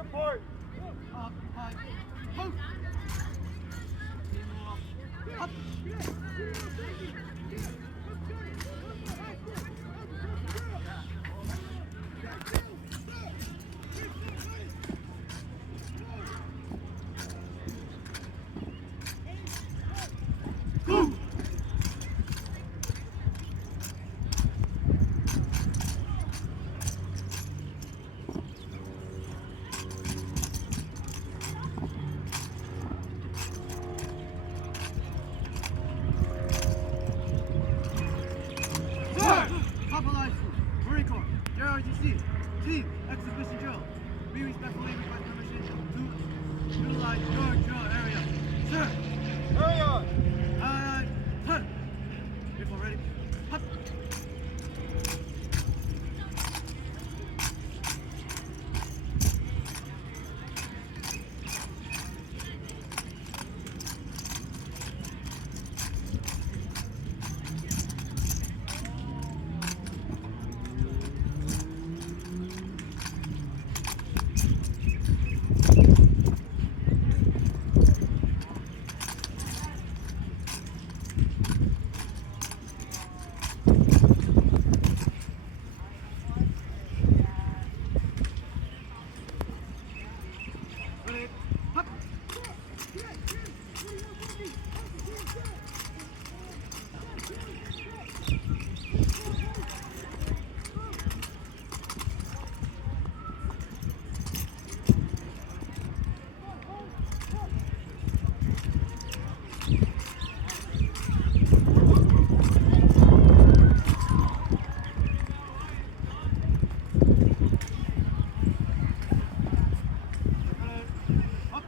Report. Up, high, hook. Up. Go. Population, Marine Corps, JRGC, Team Exhibition Drill. We respectfully request permission to utilize your drill area. Sir! Hurry on. Turn! If we're ready, hop! Ready, hop! Up!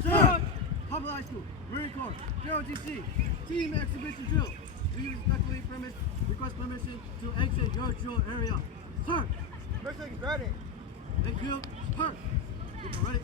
Sir! Public High School, Marine Corps, JRGC, Team Exhibition Drill. We respectfully request permission to exit your drill area. Sir! Mission ready. Thank you. Sir! If you're ready,